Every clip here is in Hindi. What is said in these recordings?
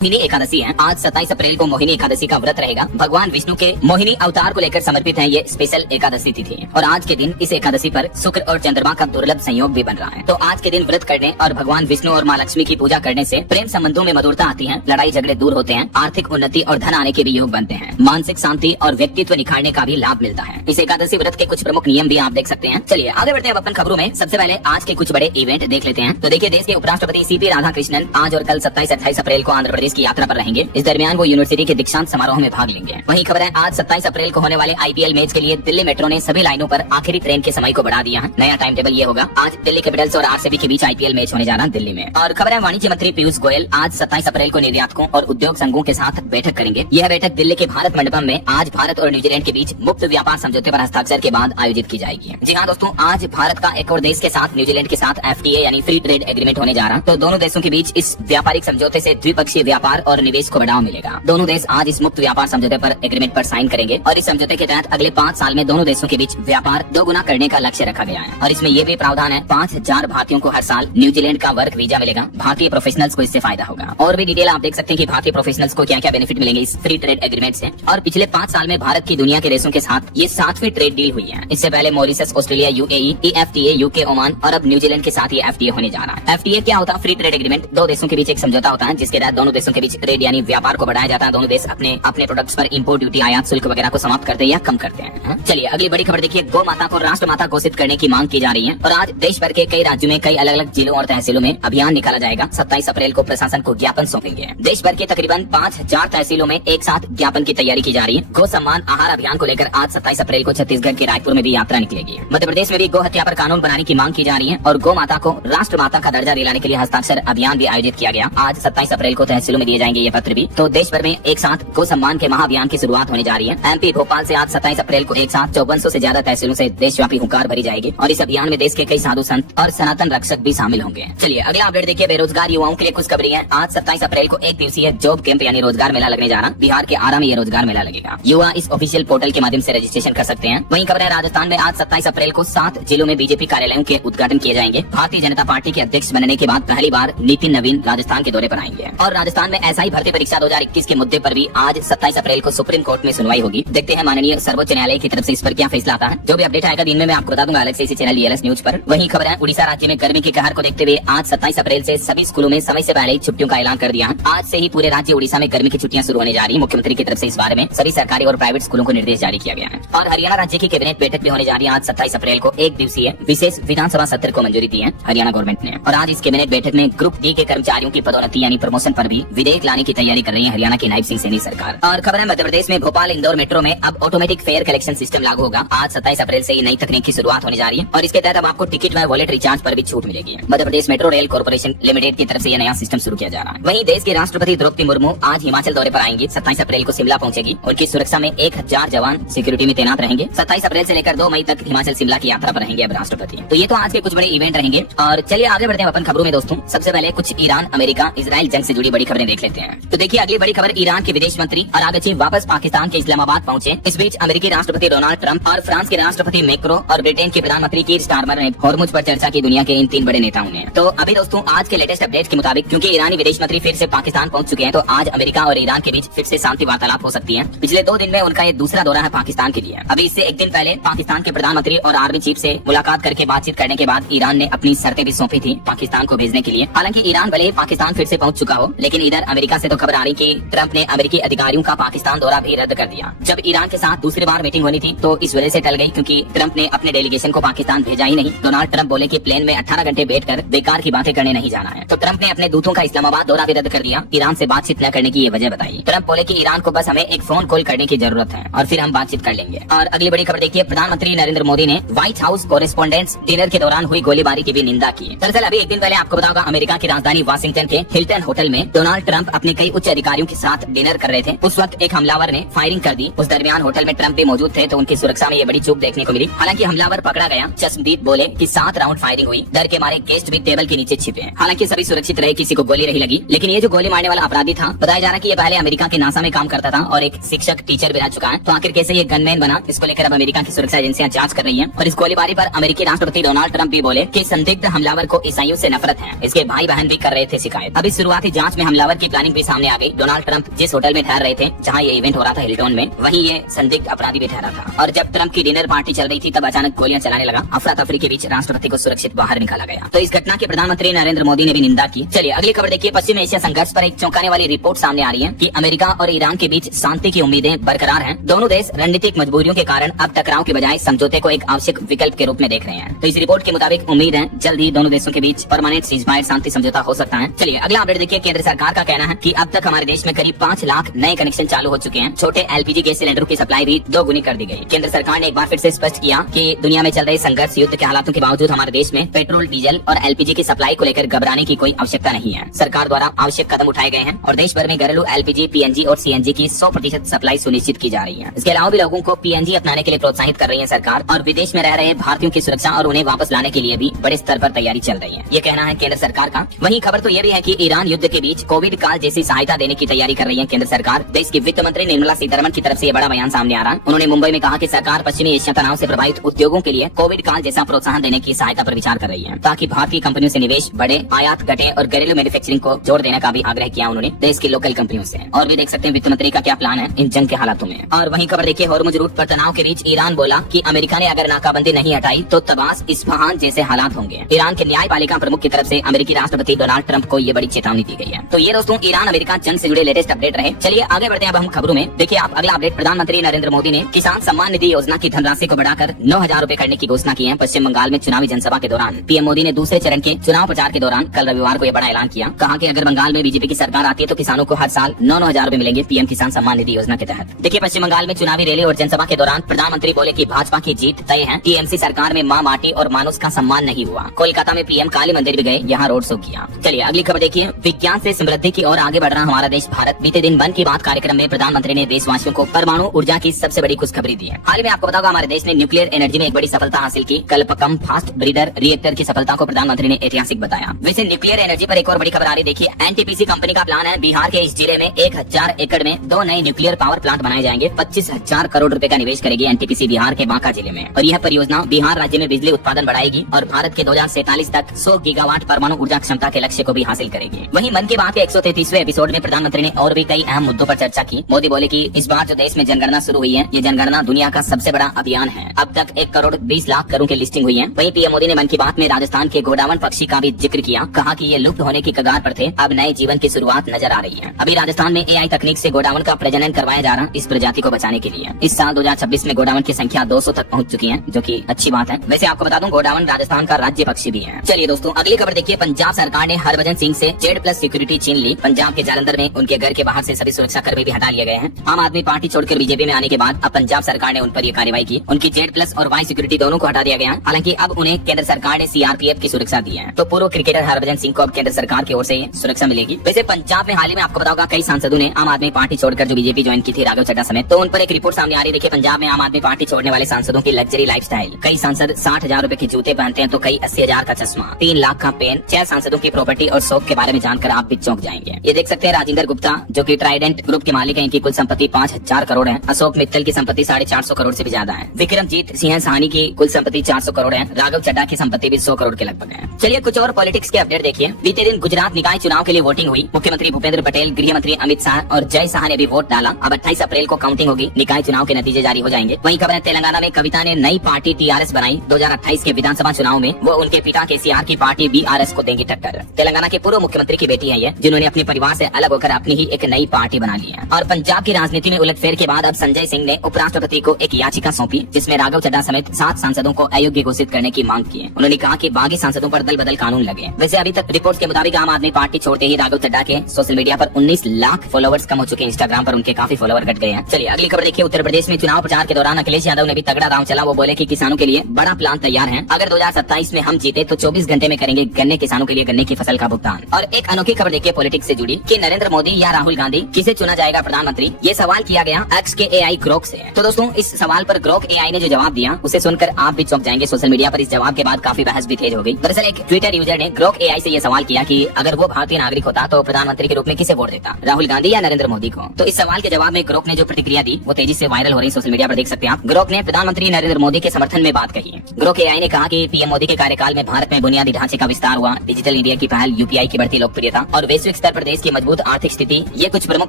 मोहिनी एकादशी है। आज 27 अप्रैल को मोहिनी एकादशी का व्रत रहेगा। भगवान विष्णु के मोहिनी अवतार को लेकर समर्पित है ये स्पेशल एकादशी तिथि है। और आज के दिन इस एकादशी पर शुक्र और चंद्रमा का दुर्लभ संयोग भी बन रहा है। तो आज के दिन व्रत करने और भगवान विष्णु और माँ लक्ष्मी की पूजा करने से प्रेम संबंधों में मधुरता आती है, लड़ाई झगड़े दूर होते हैं, आर्थिक उन्नति और धन आने के भी योग बनते हैं, मानसिक शांति और व्यक्तित्व निखारने का भी लाभ मिलता है। इस एकादशी व्रत के कुछ प्रमुख नियम भी आप देख सकते हैं। चलिए आगे बढ़ते हैं अपन खबरों में। सबसे पहले आज के कुछ बड़े इवेंट देख लेते हैं। तो देखिए, देश के उपराष्ट्रपति सीपी राधाकृष्णन आज और कल 27-28 अप्रैल को आंध्र प्रदेश की यात्रा पर रहेंगे। इस दरमियान वो यूनिवर्सिटी के दीक्षांत समारोह में भाग लेंगे। वहीं खबर है, आज 27 अप्रैल को होने वाले आईपीएल मैच के लिए दिल्ली मेट्रो ने सभी लाइनों पर आखिरी ट्रेन के समय को बढ़ा दिया है। नया टाइम टेबल ये होगा। आज दिल्ली कैपिटल्स और आरसीबी के बीच आईपीएल मैच होने जा रहा है दिल्ली में। और खबर है, वाणिज्य मंत्री पीयूष गोयल आज 27 अप्रैल को निर्यातकों और उद्योग संघों के साथ बैठक करेंगे। यह बैठक दिल्ली के भारत मंडपम में आज भारत और न्यूजीलैंड के बीच मुक्त व्यापार समझौते पर हस्ताक्षर के बाद आयोजित की जाएगी। जी हाँ दोस्तों, आज भारत का एक और देश के साथ न्यूजीलैंड के साथ FTA यानी फ्री ट्रेड एग्रीमेंट होने जा रहा है। तो दोनों देशों के बीच इस व्यापारिक समझौते से द्विपक्षीय व्यापार और निवेश को बढ़ावा मिलेगा। दोनों देश आज इस मुक्त व्यापार समझौते पर एग्रीमेंट पर साइन करेंगे और इस समझौते के तहत अगले 5 साल में दोनों देशों के बीच व्यापार दोगुना करने का लक्ष्य रखा गया है। और इसमें यह भी प्रावधान है, 5000 भारतीयों को हर साल न्यूजीलैंड का वर्क वीजा मिलेगा। भारतीय प्रोफेशनल्स को इससे फायदा होगा। और भी डिटेल आप देख सकते हैं कि भारतीय प्रोफेशनल्स को क्या क्या बेनिफिट मिलेंगे इस फ्री ट्रेड एग्रीमेंट से। और पिछले 5 साल में भारत की दुनिया के देशों के साथ ये 7वीं ट्रेड डील हुई है। इससे पहले Mauritius, Australia, UAE, EFTA, UK, Oman और अब न्यूजीलैंड के साथ ये FTA होने जा रहा है। FTA क्या होता है? Free trade agreement. दो देशों के बीच एक समझौता होता है जिसके तहत दोनों देशों के बीच ट्रेड यानी व्यापार को बढ़ाया जाता है। दोनों देश अपने प्रोडक्ट्स पर इंपोर्ट ड्यूटी, आयात शुल्क वगैरह को समाप्त करते हैं या कम करते हैं। चलिए अगली बड़ी खबर देखिए, गौ माता को राष्ट्र माता घोषित करने की मांग की जा रही है। और आज देश भर के कई राज्यों में कई अलग अलग जिलों और तहसीलों में अभियान निकाला जाएगा। 27 अप्रैल को प्रशासन को ज्ञापन सौंपेंगे। देश भर के तकरीबन 5000 तहसीलों में एक साथ ज्ञापन की तैयारी की जा रही है। गौ सम्मान आहार अभियान को लेकर आज 27 अप्रैल को छत्तीसगढ़ के रायपुर में भी यात्रा निकलेगी। मध्य प्रदेश में भी गौ हत्या पर कानून बनाने की मांग की जा रही है और गौ माता को राष्ट्र माता का दर्जा दिलाने के लिए हस्ताक्षर अभियान भी आयोजित किया गया। आज 27 अप्रैल को तहसीलों में दिए जाएंगे ये पत्र भी। तो देश भर में एक साथ गौ सम्मान के महाअभियान की शुरुआत होने जा रही है। MP भोपाल से आज 27 अप्रैल को एक साथ 5400 से ज्यादा तहसीलों से देशव्यापी हुंकार भरी जाएगी और इस अभियान में देश के कई साधु संत और सनातन रक्षक भी शामिल होंगे। चलिए अगला अपडेट देखिए, बेरोजगार युवाओं के लिए कुछ खबरें हैं। आज 27 अप्रैल को एक दिवसीय जॉब कैंप यानी रोजगार मेला लगने जा रहा। बिहार के आरा में ये रोजगार मेला लगेगा। युवा इस ऑफिशियल पोर्टल के माध्यम से रजिस्ट्रेशन कर सकते हैं। वहीं खबर है, राजस्थान में आज 27 अप्रैल को 7 जिलों में बीजेपी कार्यालयों के उद्घाटन किए जाएंगे। भारतीय जनता पार्टी के अध्यक्ष बनने के बाद पहली बार नितिन नवीन राजस्थान के दौरे पर आएंगे। और राजस्थान में SI भर्ती परीक्षा 2021 के मुद्दे पर भी आज 27 अप्रैल को सुप्रीम कोर्ट में सुनवाई होगी। देखते हैं माननीय सर्वोच्च न्यायालय की तरफ से इस पर क्या फैसला आता है। जो भी अपडेट आएगा दिन में मैं आपको बता दूंगा अलग से इसी चैनल DLS न्यूज पर। वहीं खबर है, उड़ीसा राज्य में गर्मी के कहर को देखते हुए आज 27 अप्रैल से सभी स्कूलों में समय से पहले ही छुट्टियों का ऐलान कर दिया है। आज से ही पूरे राज्य उड़ीसा में गर्मी की छुट्टियां शुरू होने जा रही है। मुख्यमंत्री की तरफ से इस बारे में सभी सरकारी और प्राइवेट स्कूलों को निर्देश जारी किया गया है। और हरियाणा राज्य की कैबिनेट बैठक भी होने जा रही है। आज 27 अप्रैल को एक दिवसीय विशेष विधानसभा सत्र को मंजूरी दी है हरियाणा गवर्नमेंट ने। और आज इस कैबिनेट बैठक में ग्रुप D के कर्मचारियों की पदोन्नति यानी प्रमोशन पर भी विधेयक लाने की तैयारी कर रही है हरियाणा की नायब सिंह सैनी सरकार। और खबर है, मध्य प्रदेश में भोपाल इंदौर मेट्रो में अब ऑटोमेटिक फेयर कलेक्शन सिस्टम लागू होगा। आज 27 अप्रैल से नई तकनीक की शुरुआत होने जा रही है और इसके तहत अब आपको टिकट व वॉलेट रिचार्ज पर भी छूट मिलेगी। Madhya Pradesh metro rail corporation limited की तरफ से यह नया सिस्टम शुरू किया जा रहा है। वहीं देश के राष्ट्रपति द्रौपदी मुर्मू आज हिमाचल दौरे पर आएंगी। 27 अप्रैल को शिमला पहुंचेगी। उनकी सुरक्षा में 1000 जवान सिक्योरिटी में तैनात रहेंगे। 27 अप्रैल से लेकर 2 मई तक हिमाचल शिमला की यात्रा पर रहेंगे अब राष्ट्रपति। तो ये तो आज के कुछ बड़े इवेंट रहेंगे। और चलिए आगे बढ़ते हैं अपन खबरों में दोस्तों। सबसे पहले कुछ ईरान, अमेरिका, इजराइल जंग से जुड़ी बड़ी खबरें देख लेते हैं। तो देखिए अगली बड़ी खबर, ईरान के विदेश मंत्री अरागची वापस पाकिस्तान के इस्लामाबाद पहुंचे। इस बीच अमेरिकी राष्ट्रपति डोनाल्ड ट्रंप और फ्रांस के राष्ट्रपति मैक्रो और ब्रिटेन के प्रधानमंत्री कीर स्टारमर ने हॉर्मुज पर चर्चा की दुनिया के इन 3 बड़े नेताओं ने। तो अभी दोस्तों आज के लेटेस्ट अपडेट के मुताबिक क्योंकि ईरानी विदेश मंत्री फिर से पाकिस्तान पहुंच चुके हैं, तो आज अमेरिका और ईरान के बीच फिर से शांति वार्तालाप हो सकती है। पिछले 2 दिन में उनका ये दूसरा दौरा है पाकिस्तान के लिए। अभी इससे एक दिन पहले पाकिस्तान के प्रधानमंत्री और आर्मी चीफ से मुलाकात करके बातचीत करने के बाद ईरान ने अपनी शर्तें भी सौंपी थी पाकिस्तान को भेजने के लिए। हालांकि ईरान भले ही पाकिस्तान फिर से पहुंच चुका हो, लेकिन इधर अमेरिका से तो खबर आ रही कि ट्रंप ने अमेरिकी अधिकारियों का पाकिस्तान दौरा भी रद्द कर दिया। जब ईरान के साथ दूसरी बार मीटिंग होनी थी तो इस वजह से टल गई क्योंकि ट्रंप ने अपने डेलीगेशन को पाकिस्तान भेजा ही नहीं। डोनाल्ड ट्रंप बोले कि प्लेन में 18 घंटे बैठकर बेकार की बातें करने नहीं जाना है। तो ट्रंप ने अपने दूतों का इस्लामाबाद दौरा भी रद्द कर दिया। ईरान से बातचीत न करने की ये वजह बताई। ट्रंप बोले कि ईरान को बस हमें एक फोन कॉल करने की जरूरत है और फिर हम बातचीत कर लेंगे। और अगली बड़ी खबर देखिए, प्रधानमंत्री नरेंद्र मोदी ने व्हाइट हाउस कॉरेस्पोंडेंट्स डिनर के दौरान हुई गोलीबारी की भी निंदा की। दरअसल अभी एक दिन पहले आपको बताऊंगा, अमेरिका की राजधानी वाशिंगटन के हिल्टन होटल में डोनाल्ड ट्रंप अपने कई उच्च अधिकारियों के साथ डिनर कर रहे थे। उस वक्त एक हमलावर ने फायरिंग कर दी। उस दरमियान होटल में ट्रंप भी मौजूद थे तो उनकी सुरक्षा में ये बड़ी चूक देखने को मिली। हालांकि हमलावर पकड़ा गया। चश्मदीद बोले कि 7 राउंड फायरिंग हुई। डर के मारे गेस्ट भी टेबल के नीचे छिपे। हालांकि सभी सुरक्षित रहे, किसी को गोली नहीं लगी। लेकिन ये जो गोली मारने वाला अपराधी था, बताया जा रहा है कि ये पहले अमेरिका के नासा में काम करता था और एक शिक्षक टीचर भी रह चुका है। तो आखिर कैसे ये गनमैन बना, इसको लेकर अब अमेरिका की सुरक्षा एजेंसियां जांच कर रही हैं। और इस गोलीबारी पर अमेरिकी राष्ट्रपति डोनाल्ड ट्रंप भी बोले कि संदिग्ध हमलावर को ईसाइयों से नफरत है। इसके भाई बहन भी कर रहे थे शिकायत। अभी शुरुआती जांच में हमलावर हमलावर की प्लानिंग भी सामने आ गई। डोनाल्ड ट्रंप जिस होटल में ठहर रहे थे, जहां ये इवेंट हो रहा था हिल्टन में, वहीं ये संदिग्ध अपराधी भी ठहरा था। और जब ट्रंप की डिनर पार्टी चल रही थी, तब अचानक गोलियां चलाने लगा। अफरा तफरी के बीच राष्ट्रपति को सुरक्षित बाहर निकाला गया। तो इस घटना की प्रधानमंत्री नरेंद्र मोदी ने भी निंदा की। चलिए अगली खबर देखिए। पश्चिम एशिया संघर्ष पर एक चौंकाने वाली रिपोर्ट सामने आ रही है कि अमेरिका और ईरान के बीच शांति की उम्मीदें बरकरार हैं। दोनों देश रणनीतिक मजबूरियों के कारण अब टकराव के बजाय समझौते को एक आवश्यक विकल्प के रूप में देख रहे हैं। तो इस रिपोर्ट के मुताबिक उम्मीद है जल्द ही दोनों देशों के बीच परमानेंट सीजफायर शांति समझौता हो सकता है। चलिए अगला अपडेट देखिए। केंद्र सरकार का कहना है कि अब तक हमारे देश में करीब 5 लाख नए कनेक्शन चालू हो चुके हैं। छोटे एलपीजी गैस सिलेंडरों की सप्लाई भी 2 गुनी कर दी गई। केंद्र सरकार ने एक बार फिर से स्पष्ट किया कि दुनिया में चल रहे संघर्ष युद्ध के हालातों के बावजूद हमारे देश में पेट्रोल, डीजल और एलपीजी की सप्लाई को लेकर घबराने की कोई आवश्यकता नहीं है। सरकार द्वारा आवश्यक कदम उठाए गए हैं और देश भर में घरेलू एलपीजी, पीएनजी और सीएनजी की 100% सप्लाई सुनिश्चित की जा रही है। इसके अलावा भी लोगों को पीएनजी अपनाने के लिए प्रोत्साहित कर रही है सरकार, और विदेश में रह रहे भारतीयों की सुरक्षा और उन्हें वापस लाने के लिए भी बड़े स्तर पर तैयारी चल रही है। ये कहना है केंद्र सरकार का। वहीं खबर तो ये भी है कि ईरान युद्ध के बीच कोविड काल जैसी सहायता देने की तैयारी कर रही है केंद्र सरकार। देश की वित्त मंत्री निर्मला सीतारमण की तरफ से ये बड़ा बयान सामने आ रहा है। उन्होंने मुंबई में कहा कि सरकार पश्चिमी एशिया तनाव से प्रभावित उद्योगों के लिए कोविड काल जैसा प्रोत्साहन देने की सहायता पर विचार कर रही है, ताकि भारतीय कंपनियों से निवेश बढ़े, आयात घटे और घरेलू मैन्युफैक्चरिंग को जोड़ देने का भी आग्रह किया उन्होंने देश की लोकल कंपनियों से। और भी देख सकते हैं वित्त मंत्री का क्या प्लान है इन जंग के हालातों में। और वहीं खबर देखिए, हॉर्मुज रूट पर तनाव के बीच ईरान बोला कि अमेरिका ने अगर नाकाबंदी नहीं हटाई तो तबास इस्फहान जैसे हालात होंगे। ईरान के न्यायपालिका प्रमुख की तरफ से अमेरिकी राष्ट्रपति डोनाल्ड ट्रंप को ये बड़ी चेतावनी दी गई है। तो ये दोस्तों ईरान अमेरिका जंग से जुड़े लेटेस्ट अपडेट रहे। चलिए आगे बढ़ते हैं अब हम खबरों में। देखिए आप अगला अपडेट, प्रधानमंत्री नरेंद्र मोदी ने किसान सम्मान निधि योजना की धनराशि को बढ़ाकर 9,000 रूपए करने की घोषणा की है। पश्चिम बंगाल में चुनावी जनसभा के दौरान पीएम मोदी ने दूसरे चरण के चुनाव प्रचार के दौरान कल रविवार को यह बड़ा ऐलान किया। कहा कि अगर बंगाल में बीजेपी की सरकार आती है तो किसानों को हर साल 9,000 रूपए मिलेंगे पीएम किसान सम्मान निधि योजना के तहत। देखिए पश्चिम बंगाल में चुनावी रैली और जनसभा के दौरान प्रधानमंत्री बोले कि भाजपा की जीत तय है। टीएमसी सरकार में मां माटी और मानुष का सम्मान नहीं हुआ। कोलकाता में पीएम काली मंदिर भी गए, यहाँ रोड शो किया। चलिए अगली खबर देखिए। विज्ञान से समृद्धि की ओर आगे बढ़ रहा हमारा देश भारत। बीते दिन मन की बात कार्यक्रम में प्रधानमंत्री ने देशवासियों को परमाणु ऊर्जा की सबसे बड़ी खुशखबरी दी है। हाल में आपको बताऊंगा हमारे देश ने न्यूक्लियर एनर्जी में एक बड़ी सफलता हासिल की। कल्पकम फास्ट ब्रीडर रिएक्टर की सफलता को प्रधानमंत्री ने ऐतिहासिक बताया। वैसे न्यूक्लियर एनर्जी पर एक और बड़ी खबर आ रही, देखिए एनटीपीसी कंपनी का प्लान है बिहार के इस जिले में 1000 एकड़ में 2 नए न्यूक्लियर पावर प्लांट बनाए जाएंगे। 25,000 करोड़ रुपए का निवेश करेगी एनटीपीसी बिहार के बांका जिले में। और यह परियोजना बिहार राज्य में बिजली उत्पादन बढ़ाएगी और भारत के 2047 तक 100 गीगावाट परमाणु ऊर्जा क्षमता के लक्ष्य को भी हासिल करेगी। वहीं मन की बात के 133वें एपिसोड में प्रधानमंत्री ने और भी कई अहम मुद्दों पर चर्चा की। मोदी बोले कि इस बार जो देश में जनगणना शुरू हुई है, ये जनगणना दुनिया का सबसे बड़ा अभियान है। अब तक 1 करोड़ 20 लाख करोड़ की लिस्टिंग हुई है। वहीं पीएम मोदी ने मन की बात में राजस्थान के गोडावन पक्षी का भी जिक्र किया। कहा कि ये लुप्त होने की कगार पर थे, अब नए जीवन की शुरुआत नजर आ रही है। अभी राजस्थान में एआई तकनीक से गोडावन का प्रजनन करवाया जा रहा इस प्रजाति को बचाने के लिए। इस साल 2026 में गोडावन की संख्या 200 तक पहुंच चुकी है, जो कि अच्छी बात है। वैसे आपको बता दूं गोडावन राजस्थान का राज्य पक्षी भी है। चलिए दोस्तों अगली खबर देखिए। पंजाब सरकार ने हरभजन सिंह से Z+ सिक्योरिटी छीन ली। पंजाब के जालंधर में उनके घर के बाहर से सभी सुरक्षा कर्मी भी हटा लिए गए हैं। आम आदमी पार्टी छोड़कर बीजेपी में आने के बाद अब पंजाब सरकार ने उन पर यह कार्रवाई की। उनकी Z+ और Y सिक्योरिटी दोनों को हटा दिया गया। हालांकि अब उन्हें केंद्र सरकार ने CRPF की सुरक्षा दी है। तो पूर्व क्रिकेटर हरभजन सिंह को अब केंद्र सरकार की ओर से सुरक्षा मिलेगी। वैसे पंजाब में हाल ही में आपको बताऊंगा कई सांसदों ने आम आदमी पार्टी छोड़कर जो बीजेपी ज्वाइन की थी, राघव चड्ढा समेत, तो उन पर एक रिपोर्ट सामने आ रही है। देखिए पंजाब में आम आदमी पार्टी छोड़ने वाले सांसदों की लग्जरी लाइफस्टाइल। कई सांसद 60,000 रूपए के जूते पहनते हैं तो कई 80,000 का चश्मा, 3 लाख का पेन। 6 सांसदों की प्रॉपर्टी और शौक के बारे में जानकर आप भी चौंक जाएंगे। ये देख सकते हैं राजेंद्र गुप्ता जो कि ट्राइडेंट ग्रुप के मालिक हैं, इनकी कुल संपत्ति 5,000 करोड़ है। अशोक मित्तल की संपत्ति 450 करोड़ से भी ज्यादा है। विक्रमजीत सिंह साहनी की कुल संपत्ति 400 करोड़ है। राघव चड्ढा की संपत्ति भी 100 करोड़ के लगभग है। चलिए कुछ और पॉलिटिक्स के अपडेट देखिए। बीते दिन गुजरात निकाय चुनाव के लिए वोटिंग हुई। मुख्यमंत्री भूपेंद्र पटेल, गृह मंत्री अमित शाह और जय शाह ने भी वोट डाला। अब 28 अप्रैल को काउंटिंग होगी, निकाय चुनाव के नतीजे जारी हो जाएंगे। वहीं खबर है तेलंगाना में कविता ने नई पार्टी TRS बनाई। 2028 के विधानसभा चुनाव में वो उनके पिता KCR की पार्टी BRS को देंगी टक्कर। तेलंगाना के पूर्व मुख्यमंत्री की बेटी है ये, जिन्होंने अपने परिवार से अलग होकर अपनी ही एक नई पार्टी बना ली है। और पंजाब की राजनीति में उलटफेर के बाद अब संजय सिंह ने उपराष्ट्रपति को एक याचिका सौंपी, जिसमें राघव चड्ढा समेत 7 सांसदों को अयोग्य घोषित करने की मांग की है। उन्होंने कहा कि बागी सांसदों पर दल बदल कानून लगे। वैसे अभी तक रिपोर्ट के मुताबिक आम आदमी पार्टी छोड़ते ही राघव चड्ढा के सोशल मीडिया पर 19 लाख फॉलोवर्स कम हो चुके हैं। इंस्टाग्राम पर उनके काफी फॉलोवर घट गए हैं। चलिए अगली खबर देखिए। उत्तर प्रदेश में चुनाव प्रचार के दौरान अखिलेश यादव ने भी तगड़ा दांव चला। वो बोले कि किसानों के लिए बड़ा प्लान तैयार है। अगर 2027 में हम जीते तो 24 घंटे में करेंगे गन्ने किसानों के लिए गन्ने की फसल का भुगतान। और एक अनोखी खबर देखिए पॉलिटिक्स से जुड़ी कि नरेंद्र मोदी या राहुल गांधी किसे चुना जाएगा प्रधानमंत्री, ये सवाल किया गया एक्स के AI ग्रोक से। तो दोस्तों इस सवाल पर ग्रोक AI ने जो जवाब दिया उसे सुनकर आप भी चौंक जाएंगे। सोशल मीडिया पर इस जवाब के बाद काफी बहस भी तेज हो गई। दरअसल एक ट्विटर यूजर ने ग्रोक AI से ये सवाल किया कि अगर वो भारतीय नागरिक होता तो प्रधानमंत्री के रूप में किसे वोट देता, राहुल गांधी या नरेंद्र मोदी को। तो इस सवाल के जवाब में ग्रोक ने जो प्रतिक्रिया दी वो तेजी से वायरल हो रही सोशल मीडिया पर, देख सकते हैं आप। ग्रोक ने प्रधानमंत्री नरेंद्र मोदी के समर्थन में बात कही। ग्रोक AI ने कहा कि पीएम मोदी के कार्यकाल में भारत में बुनियादी ढांचे का विस्तार हुआ, डिजिटल इंडिया की पहल, UPI की बढ़ती लोकप्रियता और वैश्विक स्तर पर देश की मजबूत आर्थिक स्थिति, ये कुछ प्रमुख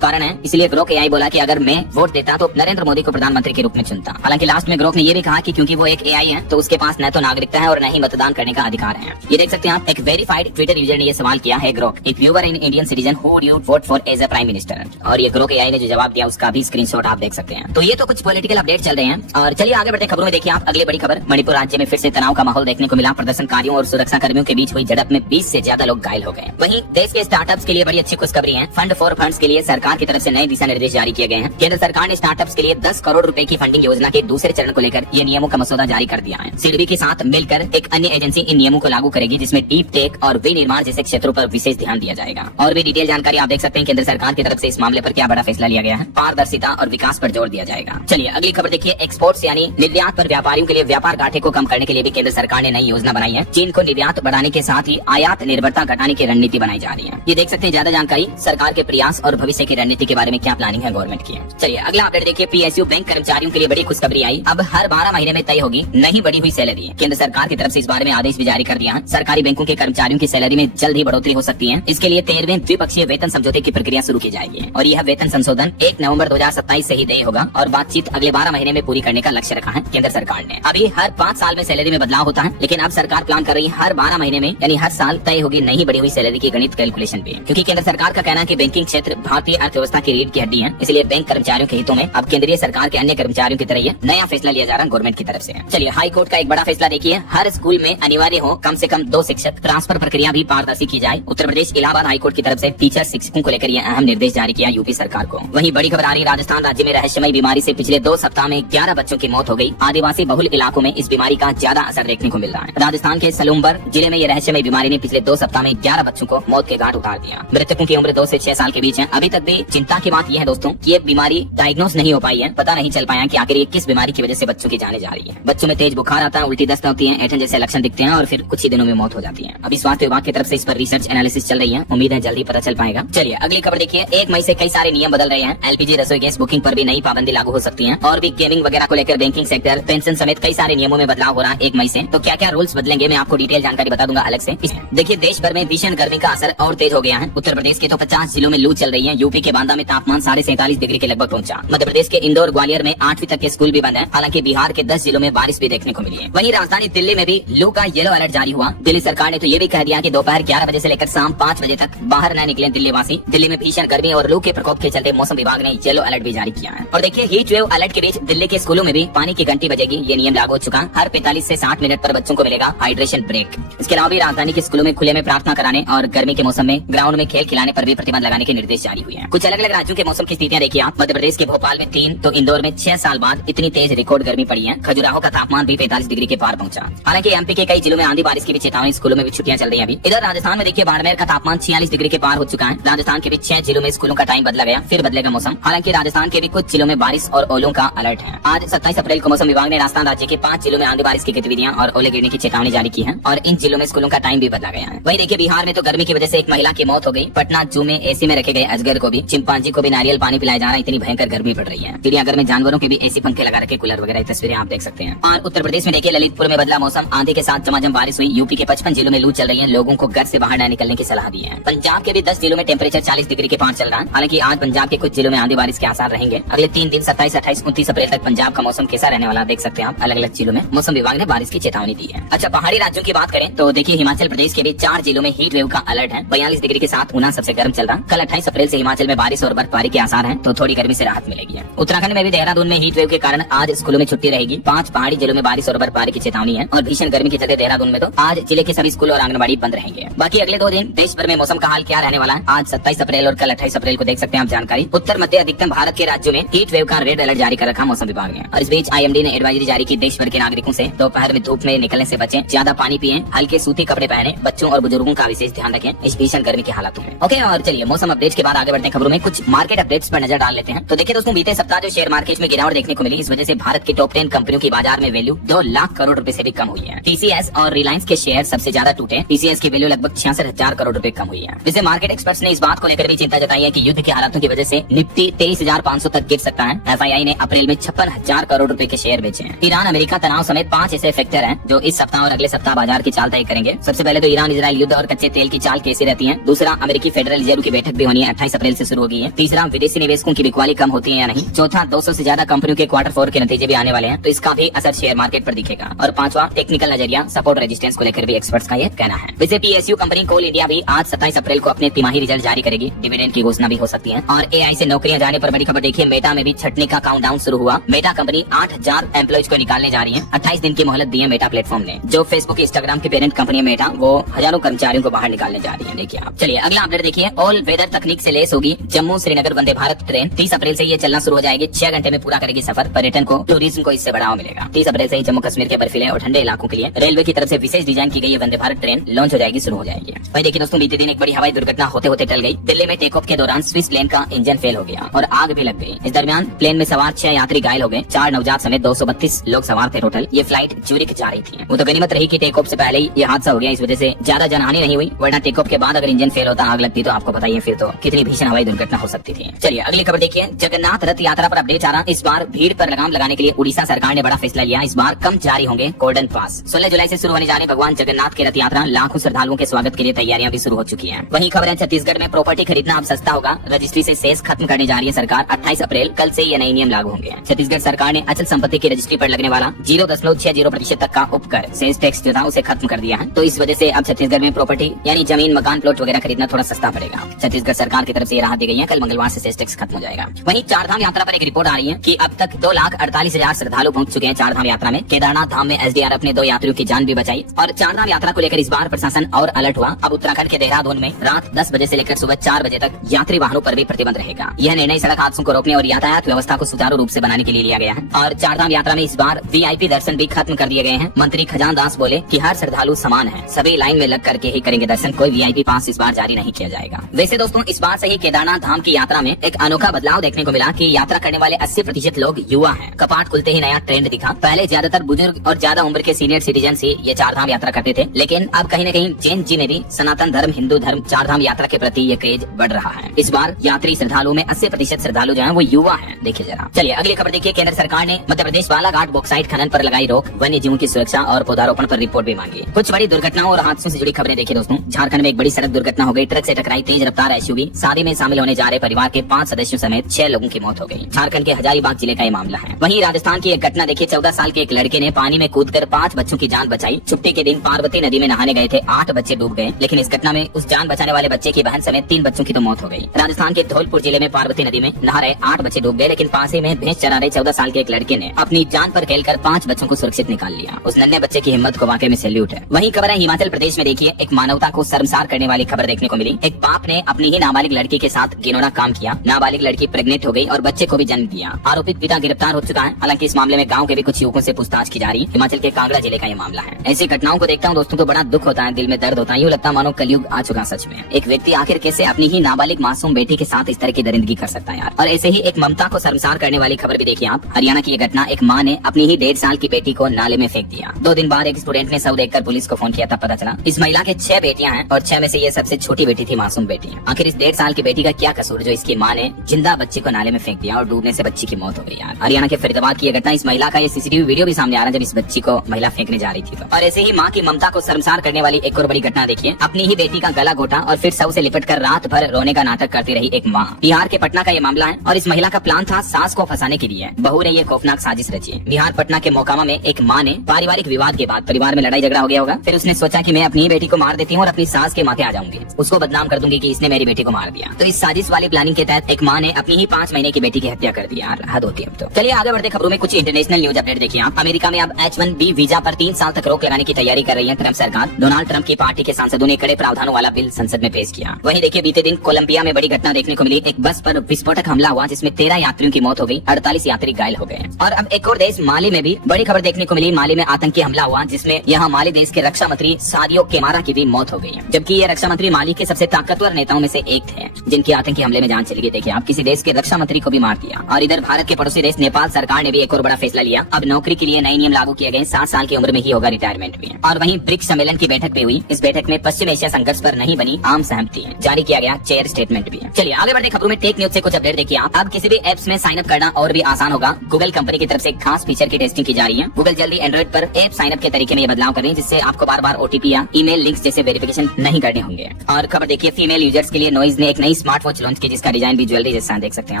कारण है। इसलिए ग्रोक एआई बोला कि अगर मैं वोट देता तो नरेंद्र मोदी को प्रधानमंत्री के रूप में चुनता। हालांकि लास्ट में ग्रोक ने ये भी कहा कि क्योंकि वो एक एआई है तो उसके पास न तो नागरिकता है और न ही मतदान करने का अधिकार है। ये देख सकते हैं आप, एक वेरीफाइड ट्विटर यूजर ने ये सवाल किया है Grok, if you were an Indian citizen who would you vote for as a prime minister. और ये ग्रोक एआई ने जो जवाब दिया उसका भी स्क्रीनशॉट आप देख सकते हैं। तो ये तो कुछ पॉलिटिकल अपडेट चल रहे हैं और चलिए आगे बढ़ते खबरों में। देखिए आप अगली बड़ी खबर, मणिपुर राज्य में फिर से तनाव का माहौल देखने को मिला। प्रदर्शनकारियों और सुरक्षा कर्मियों के बीच हुई झड़प में 20 से ज्यादा लोग घायल हो गए। वहीं देश के स्टार्टअप्स के लिए बड़ी अच्छी खुशखबरी है। फंड फॉर फंड्स के लिए सरकार की तरफ से नए दिशा निर्देश जारी किए गए हैं। केंद्र सरकार ने स्टार्टअप्स के लिए 10 करोड़ रुपए की फंडिंग योजना के दूसरे चरण को लेकर ये नियमों का मसौदा जारी कर दिया है। सिडबी के साथ मिलकर एक अन्य एजेंसी इन नियमों को लागू करेगी, जिसमें डीप टेक और विनिर्माण जैसे क्षेत्रों पर विशेष ध्यान दिया जाएगा। और भी डिटेल जानकारी आप देख सकते हैं केंद्र सरकार की तरफ से इस मामले पर क्या बड़ा फैसला लिया गया है। पारदर्शिता और विकास पर जोर दिया जाएगा। चलिए अगली खबर देखिए, एक्सपोर्ट्स यानी निर्यात पर व्यापारियों के लिए व्यापार घाटे को कम करने के लिए भी केंद्र सरकार ने नई योजना बनाई है। चीन को निर्यात बढ़ाने के साथ ही आयात निर्भरता घटाने की रणनीति बनाई जा रही है। ये देख सकते हैं ज्यादा जानकारी सरकार के प्रयास और भविष्य की रणनीति के बारे में क्या प्लानिंग है गवर्नमेंट की। चलिए अगला अपडेट देखिए, पीएसयू बैंक कर्मचारियों के लिए बड़ी खुशखबरी आई। अब हर 12 महीने में तय होगी नहीं बढ़ी हुई सैलरी। केंद्र सरकार की तरफ से इस बारे में आदेश भी जारी कर दिया है। सरकारी बैंकों के कर्मचारियों की सैलरी में जल्द ही बढ़ोतरी हो सकती है। इसके लिए 13वें द्विपक्षीय वेतन समझौते की प्रक्रिया शुरू की जाएगी और यह वेतन संशोधन 1 नवंबर 2027 से ही तय होगा और बातचीत अगले 12 महीने में पूरी करने का लक्ष्य रखा है केंद्र सरकार ने। अभी हर 5 साल में सैलरी में बदलाव होता है, लेकिन अब सरकार प्लान कर रही है हर 12 महीने में यानी हर साल तय होगी नहीं बढ़ी हुई सैलरी की गणित कैलकुलेशन भी। क्योंकि केंद्र सरकार का कहना है कि बैंकिंग क्षेत्र भारतीय अर्थव्यवस्था की रीढ़ की हड्डी है, इसलिए बैंक कर्मचारियों के हितों में अब केंद्रीय सरकार के अन्य कर्मचारियों की तरह नया फैसला लिया जा रहा है गवर्नमेंट की तरफ से। चलिए हाई कोर्ट का एक बड़ा फैसला देखिए, हर स्कूल में अनिवार्य हो कम से कम 2 शिक्षक। ट्रांसफर प्रक्रिया भी पारदर्शी की जाए। उत्तर प्रदेश इलाहाबाद हाई कोर्ट की तरफ से टीचर शिक्षकों को लेकर यह अहम निर्देश जारी किया यूपी सरकार को। वहीं बड़ी खबर आ रही, राजस्थान राज्य में रहस्यमय बीमारी से पिछले 2 सप्ताह में 11 बच्चों की मौत हो गई। आदिवासी बहुल इलाकों में इस बीमारी का ज्यादा असर देखने को मिल रहा है। राजस्थान के सलूम्बर जिले में ये रहस्यमय बीमारी ने पिछले 2 सप्ताह में 11 बच्चों को मौत के घाट उतार दिया। मृतकों की उम्र 2 से 6 साल के बीच है। अभी तक भी चिंता की बात यह है दोस्तों कि ये बीमारी डायग्नोस नहीं हो पाई है। पता नहीं चल पाया कि आखिर ये किस बीमारी की वजह से बच्चों की जाने जा रही है। बच्चों में तेज बुखार आता है, उल्टी दस्त होती है, ऐंठन जैसे लक्षण दिखते हैं और फिर कुछ ही दिनों में मौत हो जाती है। अभी स्वास्थ्य विभाग की तरफ से इस पर रिसर्च एनालिसिस चल रही है। उम्मीद है जल्दी पता चल पाएगा। चलिए अगली खबर देखिए, 1 मई से कई सारे नियम बदल रहे हैं। एलपीजी रसोई गैस बुकिंग पर भी नई पाबंदी लागू हो सकती है और भी गेमिंग वगैरह को लेकर बैंकिंग सेक्टर, पेंशन समेत कई सारे नियमों में बदलाव हो रहा है 1 मई से। तो क्या क्या रूल्स बदलेंगे मैं आपको डिटेल जानकारी बता दूंगा अलग से। देखिए देश भर में भीषण गर्मी का असर और तेज हो गया है। उत्तर प्रदेश के तो 50 जिलों में लू चल रही है। यूपी के बांदा में तापमान 47.5 डिग्री के लगभग पहुंचा। मध्य प्रदेश के इंदौर ग्वालियर में 8वीं तक के स्कूल भी बंद है। हालांकि बिहार के 10 जिलों में बारिश भी देखने को मिली है। वहीं राजधानी दिल्ली में भी लू का येलो अलर्ट जारी हुआ। दिल्ली सरकार ने तो ये भी कह दिया कि दोपहर 11 बजे से लेकर शाम 5 बजे तक बाहर न निकले दिल्ली वासी। दिल्ली में भीषण गर्मी और लू के प्रकोप के चलते मौसम विभाग ने येलो अलर्ट भी जारी किया है। और देखिए हीट वेव अलर्ट के बीच दिल्ली के स्कूलों में भी पानी की घंटी बजेगी। ये नियम लागू हो चुका। हर 45 से 60 मिनट पर बच्चों को मिलेगा हाइड्रेशन ब्रेक। इसके अलावा भी राजधानी के स्कूलों में खुले में प्रार्थना कराने और गर्मी के मौसम में ग्राउंड में खेल खिलाने पर भी प्रतिबंध लगाने के निर्देश जारी हुए हैं। कुछ अलग अलग राज्यों के मौसम की स्थितियां देखिए आप। मध्य प्रदेश के भोपाल में 3 तो इंदौर में 6 साल बाद इतनी तेज रिकॉर्ड गर्मी पड़ी है। खजुराहो का तापमान भी 45 डिग्री के पार पहुंचा। हालांकि एमपी के कई जिलों में आंधी बारिश की भी चेतावनी, स्कूलों में भी छुट्टियां चल रही है। अभी इधर राजस्थान में देखिए बाड़मेर का तापमान 46 डिग्री के पार हो चुका है। राजस्थान के भी 6 जिलों में स्कूलों का टाइम बदला गया, फिर बदलेगा मौसम। हालांकि राजस्थान के भी कुछ जिलों में बारिश और ओलों का अलर्ट है। आज 27 अप्रैल को मौसम विभाग ने राजस्थान राज्य के 5 जिलों में आंधी बारिश की गतिविधियां और ओले गिरने की चेतावनी जारी की है और इन जिलों में स्कूलों का टाइम भी बदला गया है। वहीं देखिए बिहार में तो गर्मी की वजह से एक महिला की मौत हो गई। पटना जू में एसी में रखे गए अजगर को भी, चिंपांजी को भी नारियल पानी पिलाया जा रहा है। इतनी भयंकर गर्मी पड़ रही है। चिड़ियाघर में जानवरों के भी एसी पंखे लगा रखे, कूलर वगैरह तस्वीरें आप देख सकते हैं। और उत्तर प्रदेश में देखिए ललितपुर में बदला मौसम, आंधी के साथ झमाझम बारिश हुई। यूपी के 55 जिलों में लू चल रही है। लोगों को घर से बाहर न निकलने की सलाह दी है। पंजाब के भी 10 जिलों में टेम्परेचर 40 डिग्री के पार चल रहा है। हालांकि आज पंजाब के कुछ जिलों में आंधी बारिश के आसार रहेंगे। अगले 3 दिन 27, 28, 29 अप्रैल तक पंजाब का मौसम कैसा रहने वाला देख सकते हैं आप। अलग अलग जिलों में मौसम विभाग ने बारिश की चेतावनी दी है। अच्छा पहाड़ी राज्यों की बात करें तो देखिए हिमाचल प्रदेश के भी 4 जिलों में हीट वेव का अलर्ट है। 42 डिग्री के साथ ऊना सबसे गर्म चल रहा। कल 28 अप्रैल से हिमाचल में बारिश और बर्फबारी के आसार हैं, तो थोड़ी गर्मी से राहत मिलेगी। उत्तराखंड में भी देहरादून में हीट वेव के कारण आज स्कूलों में छुट्टी रहेगी। 5 पहाड़ी जिलों में बारिश और बर्फबारी की चेतावनी है और भीषण गर्मी के चलते देहरादून में तो आज जिले के सभी स्कूल और आंगनबाड़ी बंद रहेंगे। बाकी अगले 2 दिन देश भर में मौसम का हाल क्या रहने वाला है, आज 27 अप्रैल और कल 28 अप्रैल को देख सकते हैं आप जानकारी। उत्तर मध्य अधिकतम भारत के राज्यों में हीट वेव का रेड अलर्ट जारी कर रखा मौसम विभाग ने। और इस बीच IMD ने एडवाइजरी जारी की, देश भर के नागरिकों से दोपहर में धूप में निकलने से बचें, ज्यादा पानी पिएं, हल्के सूती कपड़े पहने, बच्चों और बुजुर्गों का विशेष ध्यान रखें इस भीषण गर्मी के हालातों में। ओके और चलिए मौसम अपडेट्स के बाद आगे बढ़ते हैं खबरों में। कुछ मार्केट अपडेट्स पर नजर डाल लेते हैं। तो देखिए दोस्तों बीते सप्ताह जो शेयर मार्केट में गिरावट देखने को मिली, इस वजह से भारत की टॉप 10 कंपनियों की बाजार में वैल्यू 2 लाख करोड़ रुपए से भी कम हुई है। TCS और रिलायंस के शेयर सबसे ज्यादा टूटे। TCS की वैल्यू लगभग 66,000 करोड़ रुपए कम हुई है। वैसे मार्केट एक्सपर्ट्स ने इस बात को लेकर भी चिंता जताई है कि युद्ध के हालातों की वजह से निफ्टी 23,500 तक गिर सकता है। FII ने अप्रैल में 56,000 करोड़ रुपए के शेयर बेचे हैं। ईरान अमेरिका तनाव समेत 5 ऐसे फैक्टर हैं जो इस सप्ताह और अगले सप्ताह बाजार की चाल तय करेंगे। सबसे पहले तो ईरान इजराइल युद्ध और कच्चे तेल की चाल कैसी रहती है। दूसरा अमेरिकी फेडरल रिजर्व की बैठक भी होनी है, 28 अप्रैल से शुरू होगी है। तीसरा, विदेशी निवेशकों की बिकवाली कम होती है या नहीं। चौथा, 200 से ज्यादा कंपनियों के क्वार्टर 4 के नतीजे भी आने वाले हैं, तो इसका भी असर शेयर मार्केट पर दिखेगा। और पांचवा, टेक्निकल नजरिया सपोर्ट रेजिस्टेंस को लेकर भी एक्सपर्ट्स का ये कहना है। वैसे PSU कंपनी कोल इंडिया भी आज 27 अप्रैल को अपने तिमाही रिजल्ट जारी करेगी, डिविडेंड की घोषणा भी हो सकती है। और AI से नौकरियां जाने पर बड़ी खबर देखिए, मेटा में भी छटने का काउंटडाउन शुरू हुआ। मेटा कंपनी 8000 एम्प्लॉइज को निकालने जा रही है। 28 दिन की मोहलत दी है मेटा प्लेटफॉर्म ने। जो फेसबुक इंस्टाग्राम की पेरेंट कंपनी है मेटा, वो हजारों कर्मचारियों को बाहर निकालने जा रही है। देखिए आप। चलिए अगला अपडेट देखिए, ऑल वेदर तकनीक से लेस होगी जम्मू श्रीनगर वंदे भारत ट्रेन। 30 अप्रैल से ये चलना शुरू हो जाएगी। 6 घंटे में पूरा करेगी सफर। पर्यटन को, टूरिज्म को इससे बढ़ावा मिलेगा। 30 अप्रैल से ही जम्मू कश्मीर के बर्फीले और ठंडे इलाकों के लिए रेलवे की तरफ से विशेष डिजाइन की गई वंदे भारत ट्रेन लॉन्च हो जाएगी, शुरू हो जाएगी। वही देखिए दोस्तों, बीते दिन एक बड़ी हवाई दुर्घटना होते होते टल गई। दिल्ली में टेक ऑफ के दौरान स्विस प्लेन का इंजन फेल हो गया और आग भी लग गई। इस दरमियान प्लेन में सवार 6 यात्री घायल हो गए। 4 नवजात समेत 232 लोग सवार थे टोटल। ये फ्लाइट ज्यूरिख जा रही थी। वो तो गनीमत रही कि टेक ऑफ से पहले ही ये हादसा हो गया, इस वजह से ज्यादा जनहानि नहीं हुई, वरना टेक ऑफ के बाद अगर इंजन फेल होता, आग लगती, तो आपको बताइए फिर तो कितनी भीषण हवाई दुर्घटना हो सकती थी। चलिए अगली खबर देखिए, जगन्नाथ रथ यात्रा पर अपडेट आ रहा। इस बार भीड़ पर लगाम लगाने के लिए उड़ीसा सरकार ने बड़ा फैसला लिया। इस बार कम जारी होंगे गोल्डन पास। 16 जुलाई से शुरू होने जाने भगवान जगन्नाथ की रथ यात्रा, लाखों श्रद्धालुओं के स्वागत के लिए तैयारियां भी शुरू हो चुकी हैं। वहीं खबर है, छत्तीसगढ़ में प्रॉपर्टी खरीदना अब सस्ता होगा। रजिस्ट्री से सेस खत्म करने जा रही है सरकार। 28 अप्रैल कल से ये नए नियम लागू होंगे। छत्तीसगढ़ सरकार ने अचल संपत्ति की रजिस्ट्री पर लगने वाला 0.60% तक का उपकर सेस टैक्स जो था उसे खत्म कर दिया है। तो इस वजह से अब छत्तीसगढ़ में प्रॉपर्टी यानी जमीन, मकान, प्लॉट वगैरह खरीदना थोड़ा सस्ता पड़ेगा। छत्तीसगढ़ सरकार की तरफ से ये राहत दी गई है। कल मंगलवार से सेस टैक्स खत्म हो जाएगा। वहीं चारधाम यात्रा पर एक रिपोर्ट आ रही है कि अब तक 2,48,000 श्रद्धालु पहुंच चुके हैं चारधाम यात्रा में। केदारनाथ धाम में SDRF ने 2 यात्रियों की जान भी बचाई। और चारधाम यात्रा को लेकर इस बार प्रशासन और अलर्ट हुआ। अब उत्तराखंड के देहरादून में रात 10 बजे से लेकर सुबह 4 बजे तक यात्री वाहनों पर भी प्रतिबंध रहेगा। यह निर्णय सड़क हादसों को रोकने और यातायात व्यवस्था को सुचारू रूप से बनाने के लिए लिया गया है। और चारधाम यात्रा में इस बार VIP दर्शन भी खत्म कर दिए गए हैं। मंत्री खजान दास बोले कि हर श्रद्धालु समान है, सभी लाइन में लग करके ही करेंगे दर्शन, कोई VIP पास इस बार जारी नहीं किया जाएगा। वैसे दोस्तों, इस बार से ही केदारनाथ धाम की यात्रा में एक अनोखा बदलाव देखने को मिला कि यात्रा करने वाले 80% लोग युवा हैं। कपाट खुलते ही नया ट्रेंड दिखा। पहले ज्यादातर बुजुर्ग और ज्यादा उम्र के सीनियर सिटीजन ही ये चारधाम यात्रा करते थे, लेकिन अब कहीं न कहीं जैन जी में भी सनातन धर्म, हिंदू धर्म, चारधाम यात्रा के प्रति ये क्रेज बढ़ रहा है। इस बार यात्री श्रद्धालुओं में 80% श्रद्धालु जो है वो युवा है। देखिए जरा। चलिए अगली खबर देखिए, केंद्र सरकार ने मध्य प्रदेश बालाघाट बॉक्साइट खनन पर लगाई रोक। वन्य जीवों की सुरक्षा और पौधारोपण पर रिपोर्ट भी मांगी। कुछ बड़ी दुर्घटनाओं और हादसों से जुड़ी खबरें देखिए दोस्तों। झारखंड में एक बड़ी सड़क दुर्घटना हो गई। ट्रक से टकराई तेज रफ्तार SUV। शादी में शामिल होने जा रहे परिवार के 5 सदस्यों समेत 6 लोगों की मौत हो गई। झारखंड के हजारीबाग जिले का ये मामला है। वहीं राजस्थान की एक घटना देखिए, 14 साल के एक लड़के ने पानी में कूदकर 5 बच्चों की जान बचाई। छुट्टी के दिन पार्वती नदी में नहाने गए थे। 8 बच्चे डूब गए, लेकिन इस घटना में उस जान बचाने वाले बच्चे की बहन समेत 3 बच्चों की तो मौत हो गई। राजस्थान के धौलपुर जिले में पार्वती नदी में नहा रहे 8 बच्चे डूब गए, लेकिन पास ही में भैंस चरा रहे 14 साल के एक लड़के ने अपनी जान पर खेलकर 5 बच्चों को सुरक्षित निकाल लिया। उस नन्हे बच्चे की हिम्मत को वाकई में सैल्यूट है। वहीं खबर है हिमाचल प्रदेश में देखिए, एक मानवता को शर्मसार करने वाली खबर देखने को मिली। एक बाप ने अपनी ही नाबालिग लड़की के साथ घिनौना काम किया। नाबालिग लड़की प्रेग्नेंट हो गई और बच्चे को भी जन्म दिया। आरोपित पिता गिरफ्तार हो चुका है। हालांकि इस मामले में गाँव के भी कुछ युवकों से पूछताछ की जा रही है। हिमाचल के कांगड़ा जिले का ये मामला है। ऐसी घटनाओं को देखता हूँ दोस्तों तो बड़ा दुख होता है, दिल में दर्द होता है। यूँ लगता मानो कलयुग आ चुका सच में। एक व्यक्ति आखिर कैसे अपनी ही नाबालिग मासूम बेटी के साथ इस तरह की दरिंदगी कर सकता है यार। और ऐसे ही एक ममता को शर्मसार करने वाली खबर भी देखिए आप। हरियाणा की ये घटना, एक माँ ने अपनी ही 1.5 साल की बेटी को नाले में फेंक दिया। 2 दिन बाद एक स्टूडेंट ने शव देखकर पुलिस को फोन किया, तब पता चला इस महिला के 6 बेटियां हैं और 6 में से ये सबसे छोटी बेटी थी, मासूम बेटी। आखिर इस 1.5 साल की बेटी का क्या कसूर जो इसकी माँ ने जिंदा बच्चे को नाले में फेंक दिया और डूबने से बच्ची की मौत हो गई यार। हरियाणा के फरीदाबाद की ये घटना, इस महिला का ये CCTV वीडियो भी सामने आ रहा है जब इस बच्ची को महिला फेंकने जा रही थी तो। और ऐसे ही माँ की ममता को शर्मसार करने वाली एक और बड़ी घटना देखिए। अपनी ही बेटी का गला घोटा और फिर शव से लिपट कर रात भर रोने का नाटक करती रही एक माँ। बिहार के पटना का ये मामला है और इस महिला का प्लान था सास को फंसाने के लिए। बहू ने ये खौफनाक साजिश रची। बिहार पटना के मोकामा में एक माँ ने पारिवारिक विवाद के बाद, परिवार में लड़ाई झगड़ा हो गया होगा, फिर उसने सोचा कि मैं अपनी बेटी को मार देती हूँ और अपनी सास के माथे आ जाऊंगी, उसको बदनाम कर दूंगी कि इसने मेरी बेटी को मार दिया। तो इस साजिश वाली प्लानिंग के तहत एक माँ ने अपनी ही 5 महीने की बेटी की हत्या कर दी यार। हद होती है अब तो। चलिए आगे बढ़ते खबरों में कुछ इंटरनेशनल न्यूज अपडेट देखिए आप। अमेरिका में अब H1B वीजा पर 3 साल तक रोक लगाने की तैयारी कर रही है ट्रम्प सरकार। डोनाल्ड ट्रम्प की पार्टी के सांसदों ने कड़े प्रावधानों वाला बिल संसद में पेश किया। वहीं देखिए बीते दिन कोलंबिया में बड़ी घटना देखने को मिली। एक बस पर विस्फोटक हमला हुआ जिसमें 13 यात्रियों की मौत हो गई, 48 यात्री घायल हो गए। और अब एक और देश माली में भी बड़ी खबर देखने को मिली। माली में आतंकी हमला हुआ जिसमें यहाँ माली देश के रक्षा मंत्री सादियो केमारा की भी मौत हो गई है, जबकि ये रक्षा मंत्री माली के सबसे ताकतवर नेताओं में से एक थे जिनकी आतंकी हमले में जान चली गई। देखिए आप, किसी देश के रक्षा मंत्री को भी मार दिया। और इधर भारत के पड़ोसी देश नेपाल सरकार ने भी एक और बड़ा फैसला लिया। अब नौकरी के लिए नए नियम लागू किए गए। 7 साल की उम्र में ही होगा रिटायरमेंट भी। और वहीं ब्रिक्स सम्मेलन की बैठक भी हुई। इस बैठक में पश्चिम एशिया संघर्ष पर नहीं बनी आम सहमति जारी किया गया, चेयर स्टेटमेंट भी। चलिए आगे बढ़ते खबरों में टेक न्यूज से कुछ अपडेट देखिए आप। अब किसी भी एप्स में साइन अप करना और भी आसान होगा। गूगल कंपनी की तरफ से खास फीचर की टेस्टिंग की जा रही है। गूगल जल्दी एंड्रॉइड पर ऐप साइन अप के तरीके में ये बदलाव कर रही है जिससे आपको बार-बार OTP या ईमेल लिंक्स जैसे वेरिफिकेशन नहीं करने होंगे। और और खबर देखिए, फीमेल यूजर्स के लिए नॉइज ने एक नई स्मार्ट वॉच लॉन्च की जिसका डिजाइन भी ज्वेलरी जैसा है, देख सकते हैं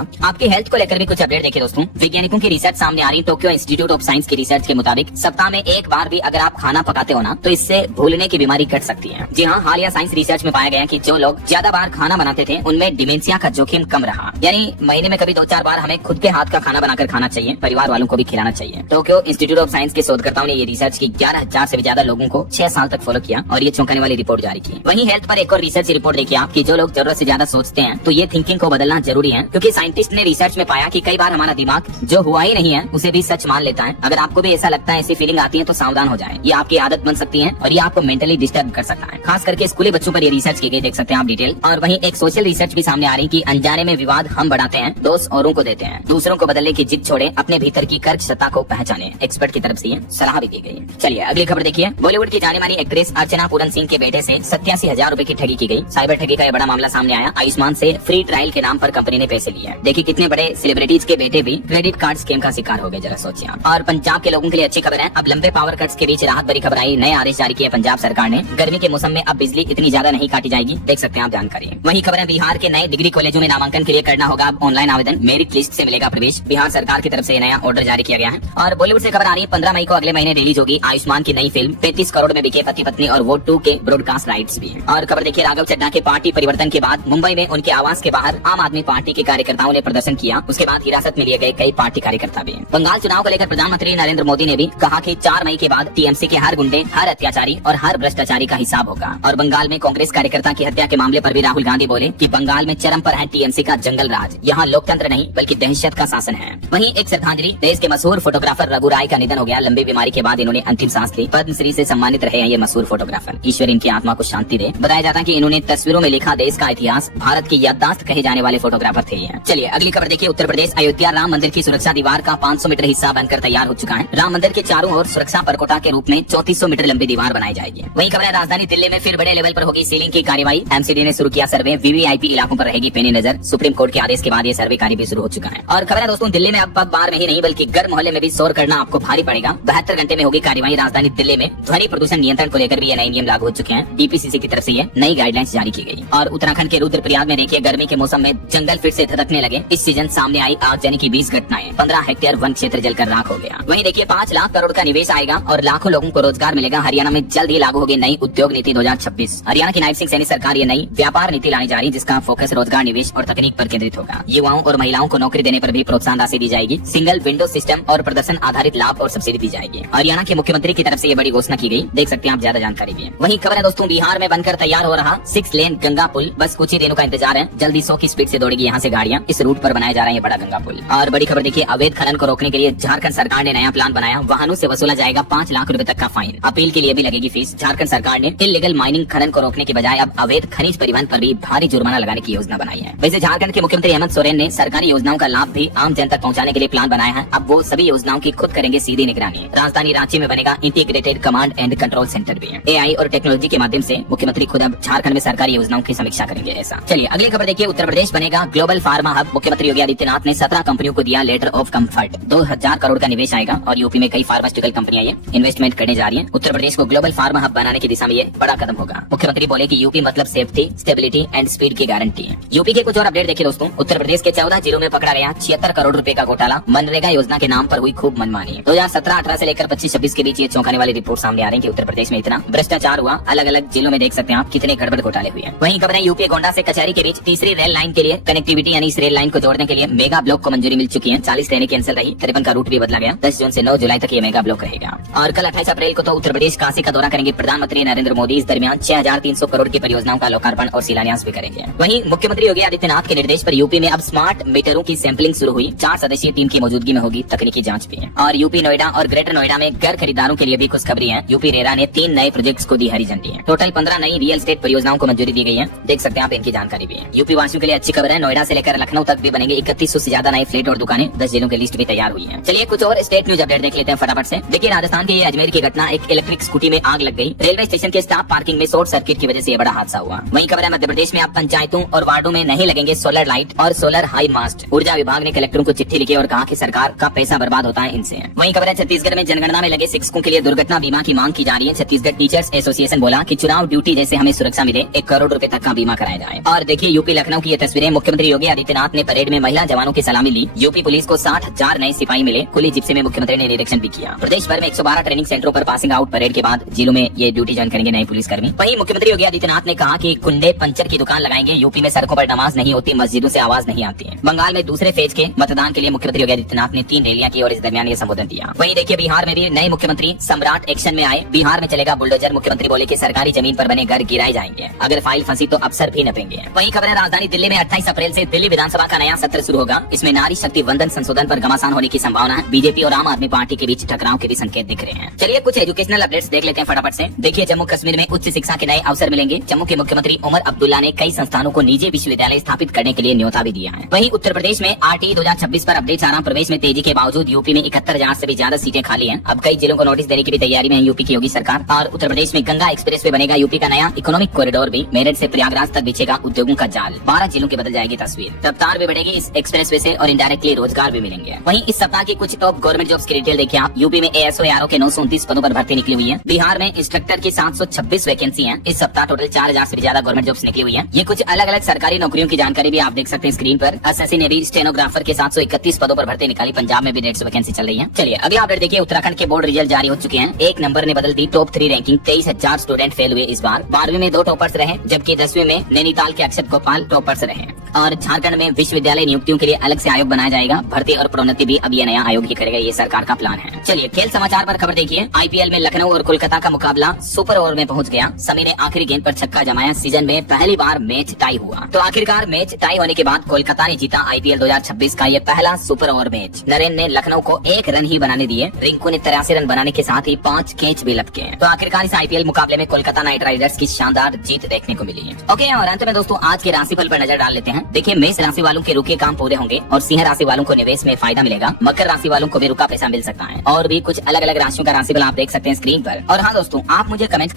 आप। आपकी हेल्थ को लेकर भी कुछ अपडेट देखिए दोस्तों। वैज्ञानिकों की रिसर्च सामने आ रही। टोक्यो इंस्टीट्यूट ऑफ साइंस की रिसर्च के मुताबिक सप्ताह में एक बार भी अगर आप खाना पकाते हो ना तो इससे भूलने की बीमारी घट सकती है। जी हाँ, हालिया साइंस रिसर्च में पाया गया कि जो लोग ज्यादा बार खाना बनाते थे उनमें डिमेंशिया का जोखिम कम रहा। यानी महीने में कभी 2-4 बार हमें खुद के हाथ का खाना बनाकर खाना चाहिए, परिवार वालों को भी खिलाना चाहिए। टोक्यो इंस्टीट्यूट ऑफ साइंस के शोधकर्ताओं ने ये रिसर्च की 11,000 से भी ज्यादा लोगों को 6 साल तक फॉलो किया और ये चौंकाने वाली रिपोर्ट जारी की। वहीं हेल्थ पर एक और रिसर्च रिपोर्ट देखिए आप कि जो लोग जरूरत से ज्यादा सोचते हैं तो ये थिंकिंग को बदलना जरूरी है, क्योंकि साइंटिस्ट ने रिसर्च में पाया कि कई बार हमारा दिमाग जो हुआ ही नहीं है उसे भी सच मान लेता है। अगर आपको भी ऐसा लगता है, ऐसी फीलिंग आती है तो सावधान हो जाए, ये आपकी आदत बन सकती है और ये आपको मेंटली डिस्टर्ब कर सकता है। खास करके स्कूली बच्चों पर ये रिसर्च की गई, देख सकते हैं आप डिटेल। और वहीं एक सोशल रिसर्च भी सामने आ रही कि अनजाने में विवाद हम बढ़ाते हैं, दोष औरों को देते हैं। दूसरों को बदलने की जिद छोड़े, अपने भीतर की कर्क सत्ता को पहचाने, एक्सपर्ट की तरफ से ये सलाह भी दी गई। चलिए अगली खबर देखिए। बॉलीवुड की जाने मानी एक्ट्रेस अर्चना पूरन सिंह के बेटे से 87,000 रूपए की ठगी की गई। साइबर ठगी का यह बड़ा मामला सामने आया। आयुष्मान से फ्री ट्रायल के नाम पर कंपनी ने पैसे लिए। देखिए कितने बड़े सेलिब्रिटीज के बेटे भी क्रेडिट कार्ड स्कैम का शिकार हो गए, जरा सोचिए आप। और पंजाब के लोगों के लिए अच्छी खबर है, अब लंबे पावर कट्स के बीच राहत भरी खबर आई। नए आदेश जारी किए पंजाब सरकार ने। गर्मी के मौसम में अब बिजली इतनी ज्यादा नहीं काटी जाएगी, देख सकते हैं आप जानकारी। वही खबर है, बिहार के नए डिग्री कॉलेजों में नामांकन के लिए करना होगा अब ऑनलाइन आवेदन, मेरिट लिस्ट से मिलेगा प्रवेश। बिहार सरकार की तरफ से नया ऑर्डर जारी किया गया है। और बॉलीवुड से खबर आ रही है, 15 मई को अगले महीने रिलीज होगी आयुष्मान की नई फिल्म। 35 करोड़ में बिके पति पत्नी और वो 2 के ब्रॉडकास्ट राइट्स भी है। और खबर देखिए, राघव चड्ढा के पार्टी परिवर्तन के बाद मुंबई में उनके आवास के बाहर आम आदमी पार्टी के कार्यकर्ताओं ने प्रदर्शन किया। उसके बाद हिरासत में लिए गए कई पार्टी कार्यकर्ता भी। बंगाल चुनाव को लेकर प्रधानमंत्री नरेंद्र मोदी ने भी कहा कि 4 मई के बाद टीएमसी के हर गुंडे, हर अत्याचारी और हर भ्रष्टाचारी का हिसाब होगा। और बंगाल में कांग्रेस कार्यकर्ता की हत्या के मामले पर भी राहुल गांधी बोले कि बंगाल में चरम पर है टीएमसी का जंगल राज, यहाँ लोकतंत्र नहीं बल्कि दहशत का शासन है। वहीं एक श्रद्धांजलि, देश के मशहूर फोटोग्राफर रघु राय का निधन हो गया। लंबी बीमारी के बाद इन्होंने अंतिम सांस ली। पद्मश्री से सम्मानित रहे हैं ये मशहूर फोटोग्राफर, ईश्वर इनकी आत्मा को शांति दे। बताया जाता है कि इन्होंने तस्वीरों में लिखा देश का इतिहास, भारत की याददाश्त कहे जाने वाले फोटोग्राफर थे ये। चलिए अगली खबर देखिए। उत्तर प्रदेश अयोध्या राम मंदिर की सुरक्षा दीवार का 500 मीटर हिस्सा बनकर तैयार हो चुका है। राम मंदिर के चारों ओर सुरक्षा परकोटा के रूप में 3400 मीटर लंबी दीवार बनाई जाएगी। वहीं खबर है, राजधानी दिल्ली में फिर बड़े लेवल पर होगी सीलिंग की कार्यवाही। एमसीडी ने शुरू किया सर्वे, वीवीआईपी इलाकों पर रहेगी पैनी नजर। सुप्रीम कोर्ट के आदेश के बाद ये सर्वे कार्य भी शुरू हो चुका है। और खबर है दोस्तों, दिल्ली में अब पब बार में ही नहीं बल्कि घर मोहल्ले में भी शोर करना आपको भारी पड़ेगा। 72 घंटे में होगी कार्यवाही। राजधानी दिल्ली में ध्वनि प्रदूषण नियंत्रण को लेकर भी ये नए नियम लागू हो चुके हैं। डीपीसीसी की तरफ से ये नई गाइडलाइंस जारी की गई। और उत्तराखंड के रुद्रप्रयाग में देखिए, गर्मी के मौसम में जंगल फिर से धधकने लगे। इस सीजन सामने आई आगजनी की 20 घटनाएं, 15 हेक्टेयर वन क्षेत्र जलकर राख हो गया। वहीं देखिए 5 लाख करोड़ का निवेश आएगा और लाखों लोगों को रोजगार मिलेगा। हरियाणा में जल्द ही लागू होगी नई उद्योग नीति 2026। हरियाणा की नायब सिंह सैनी सरकार ये नई व्यापार नीति लाने जा रही है, जिसका फोकस रोजगार, निवेश और तकनीक पर केंद्रित होगा। युवाओं और महिलाओं को नौकरी देने पर भी प्रोत्साहन राशि दी जाएगी। सिंगल विंडो सिस्टम और प्रदर्शन आधारित लाभ और सब्सिडी दी जाएगी। हरियाणा के मुख्यमंत्री की तरफ से ये बड़ी घोषणा की गई, देख सकते हैं आप, ज्यादा जानकारी भी है। वहीं खबर है दोस्तों, बिहार में बनकर तैयार हो रहा 6 लेन गंगा पुल, बस कुछ ही दिनों का इंतजार है। जल्दी 100 की स्पीड से दौड़ेगी यहाँ से गाड़ियाँ। इस रूट पर बनाया जा रहा है बड़ा गंगा पुल। और बड़ी खबर देखिए, अवैध खनन को रोकने के लिए झारखंड सरकार ने नया प्लान बनाया। वाहनों से वसूला जाएगा 5 लाख रुपए तक का फाइन। अपील के लिए भी लगेगी फीस। झारखंड सरकार ने इल्लीगल माइनिंग खनन को रोकने के बजाय अब अवैध खनिज परिवहन पर भी भारी जुर्माना लगाने की योजना बनाई है। वैसे झारखंड के मुख्यमंत्री हेमंत सोरेन ने सरकारी योजनाओं का लाभ भी आम जन तक पहुंचाने के लिए प्लान बनाया है। अब वो सभी योजनाओं की खुद करेंगे सीधी निगरानी। राजधानी रांची में बनेगा integrated command and control centre भी है। एआई और टेक्नोलॉजी के माध्यम से मुख्यमंत्री खुद अब झारखंड में सरकारी योजनाओं की समीक्षा करेंगे ऐसा। चलिए अगली खबर देखिए। उत्तर प्रदेश बनेगा ग्लोबल फार्मा हब। मुख्यमंत्री योगी आदित्यनाथ ने 17 कंपनियों को दिया लेटर ऑफ कंफर्ट। 2000 करोड़ का निवेश आएगा और यूपी में कई फार्मास्यूटिकल कंपनियां ये इन्वेस्टमेंट करने जा रही हैं। उत्तर प्रदेश को ग्लोबल फार्मा हब बनाने की दिशा में ये बड़ा कदम होगा। मुख्यमंत्री बोले कि यूपी मतलब सेफ्टी, स्टेबिलिटी एंड स्पीड की गारंटी है। यूपी के कुछ और अपडेट देखिए दोस्तों। उत्तर प्रदेश के 14 जिलों में पकड़ा गया 76 करोड़ रुपए का घोटाला। मनरेगा योजना के नाम पर हुई खूब मनमानी। 2017-18 से लेकर 25-26 के बीच ये चौंकाने वाली रिपोर्ट सामने आ रही है कि उत्तर प्रदेश में इतना भ्रष्टाचार हुआ। अलग अलग जिलों में देख सकते हैं आप कितने गड़बड़ घोटाले हुए हैं। वहीं खबर है, यूपी गोंडा से कचहरी के बीच तीसरी रेल लाइन के लिए कनेक्टिविटी यानी इस रेल लाइन को जोड़ने के लिए मेगा ब्लॉक को मंजूरी मिल चुकी है। 40 ट्रेनें कैंसिल रही, 53 का रूट भी बदला गया। 10 जून से 9 जुलाई तक ये मेगा ब्लॉक रहेगा। और कल 28 अप्रैल को तो उत्तर प्रदेश काशी का दौरा करेंगे प्रधानमंत्री नरेंद्र मोदी। इस दरमियान 6300 करोड़ की परियोजनाओं का लोकार्पण और शिलान्यास भी करेंगे। वहीं मुख्यमंत्री योगी आदित्यनाथ के निर्देश पर यूपी में अब स्मार्ट मीटरों की सैंपलिंग शुरू हुई। 4 सदस्यीय टीम की मौजूदगी में होगी तकनीकी जांच भी है। और यूपी नोएडा और ग्रेटर नोएडा में घर खरीदारों के लिए भी खुशखबरी है। यूपी रेरा ने 3 नए प्रोजेक्ट्स को दी हरी झंडी है। टोटल 15 नई रियल एस्टेट परियोजनाओं को मंजूरी दी गई है, देख सकते हैं आप, इनकी जानकारी भी है। यूपी वासियों के लिए अच्छी खबर है, नोएडा से लेकर लखनऊ तक भी बनेंगे 3100 से ज्यादा नए फ्लैट और दुकानें। 10 जिलों की लिस्ट भी तैयार हुई है। चलिए कुछ और स्टेट न्यूज अपडेट देख लेते हैं फटाफट से। देखिए राजस्थान के अजमेर की घटना, एक इलेक्ट्रिक स्कूटी में आग लग गई। रेलवे स्टेशन के स्टाफ पार्किंग में शॉर्ट सर्किट की वजह से बड़ा हादसा हुआ। वहीं खबर है, मध्य प्रदेश में अब पंचायतों और वार्डों में नहीं लगेंगे सोलर लाइट और सोलर हाई मास्ट। ऊर्जा विभाग ने कलेक्टरों को चिट्ठी लिखी और कहा कि सरकार का पैसा बर्बाद होता है इनसे। वहीं खबर है, छत्तीसगढ़ में जनगणना में लगे शिक्षकों के लिए दुर्घटना बीमा की मांग की जा रही है। छत्तीसगढ़ टीचर्स एसोसिएशन बोला कि चुनाव ड्यूटी जैसे हमें सुरक्षा मिले 1 करोड़ रुपए तक का बीमा कराया जाए। और देखिए यूपी लखनऊ की ये तस्वीरें। मुख्यमंत्री योगी आदित्यनाथ ने परेड में महिला जवानों की सलामी ली। यूपी पुलिस को 60,000 नए सिपाही मिले। खुली जिप्सी में मुख्यमंत्री ने निरीक्षण भी किया। प्रदेश भर में 112 ट्रेनिंग सेंटरों पर पासिंग आउट परेड के बाद जिलों में ये ड्यूटी ज्वाइन करेंगे नए पुलिसकर्मी। वहीं मुख्यमंत्री योगी आदित्यनाथ ने कहा कि गुंडे पंचर की दुकान लगाएंगे। यूपी में सड़कों पर नमाज नहीं होती, मस्जिदों से आवाज नहीं आती है। बंगाल में दूसरे फेज के मतदान के लिए मुख्यमंत्री योगी आदित्यनाथ ने 3 रैलियां की और इस दरमियान ये संबोधन दिया। वहीं देखिए बिहार में भी नए मुख्यमंत्री सम्राट एक्शन में आए। बिहार में चलेगा बुलडोजर। मुख्यमंत्री बोले कि सरकारी जमीन पर बने घर गिराए जाएंगे, अगर फाइल फंसी तो अफसर भी नपेंगे। वहीं खबर है राजधानी दिल्ली में 28 अप्रैल से दिल्ली विधानसभा का नया सत्र शुरू होगा। इसमें नारी शक्ति वंदन संशोधन पर घमासान होने की संभावना है। बीजेपी और आम आदमी पार्टी के बीच टकराव के भी संकेत दिख रहे हैं। चलिए कुछ एजुकेशनल अपडेट्स देख लेते हैं फटाफट से। देखिए जम्मू कश्मीर में उच्च शिक्षा के नए अवसर मिलेंगे। जम्मू के मुख्यमंत्री उमर अब्दुल्ला ने कई संस्थानों को निजी विश्वविद्यालय स्थापित करने के लिए न्योता भी दिया है। वहीं उत्तर प्रदेश में RTE 2026 पर अपडेट्स आ रहा। प्रवेश में तेजी के बावजूद यूपी में 71,000 से भी ज्यादा सीटें खाली हैं। अब कई जिलों को नोटिस देने की भी तैयारी में है यूपी की योगी सरकार। और उत्तर प्रदेश में गंगा एक्सप्रेस वे बनेगा। यूपी का नया इकोनॉमिक कॉरिडोर भी। मेरठ से प्रयागराज तक बिछेगा उद्योगों का जाल। 12 जिलों की बदल जाएगी तस्वीर। रफ्तार भी बढ़ेगी इस एक्सप्रेस वे से और इनडायरेक्टली रोजगार भी मिलेंगे। वहीं इस सप्ताह की कुछ टॉप गवर्नमेंट जॉब्स की डिटेल देखिए आप। यूपी में ASO ARO के 929 पदों पर भर्ती निकली हुई है। बिहार में इंस्ट्रक्टर की 726 वैकेंसी है। इस सप्ताह टोटल 4,000 से भी ज्यादा गवर्नमेंट जॉब्स निकली हुई है। ये कुछ अलग अलग सरकारी नौकरियों की जानकारी भी आप देख सकते हैं स्क्रीन पर। एसएससी ने भी स्टेनोग्राफर के 731 पदों पर भर्ती निकाली। पंजाब में भी 150 वैकेंसी चल रही है। चलिए अगला अपडेट देखिए। उत्तराखंड के बोर्ड रिजल्ट जारी हो चुके हैं। एक नंबर ने बदल दी टॉप 3 रैंकिंग। 23,000 स्टूडेंट फेल हुए इस बार। 12वीं में 2 टॉपर्स रहे, जबकि 10वीं में नैनीताल के अक्षत गोपाल टॉपर्स रहे। और झारखंड में विश्वविद्यालय नियुक्तियों के लिए अलग से आयोग बनाया जाएगा। भर्ती और प्रोन्नति भी अब ये नया आयोग ही करेगा, ये सरकार का प्लान है। चलिए खेल समाचार पर खबर देखिए। IPL में लखनऊ और कोलकाता का मुकाबला सुपर ओवर में पहुंच गया। समी ने आखिरी गेंद पर छक्का जमाया। सीजन में पहली बार मैच टाई हुआ। तो आखिरकार मैच टाई होने के बाद कोलकाता ने जीता IPL 2026 का ये पहला सुपर ओवर मैच। नरेन ने लखनऊ को 1 रन ही बनाने दिए। रिंकू ने 83 रन बनाने के साथ ही 5 कैच भी लटके। तो आखिरकार इस IPL मुकाबले में कोलकाता नाइट राइडर्स की शानदार जीत देखने को मिली है। ओके और अंत में दोस्तों आज के राशिफल पर नजर डाल लेते हैं। देखिए मेष राशि वालों के रुके काम पूरे होंगे और सिंह राशि वालों को निवेश में फायदा मिलेगा। मकर राशि वालों को भी रुका पैसा मिल सकता है। और भी कुछ अलग अलग राशियों का राशिफल आप देख सकते हैं स्क्रीन पर। और हाँ दोस्तों आप मुझे कमेंट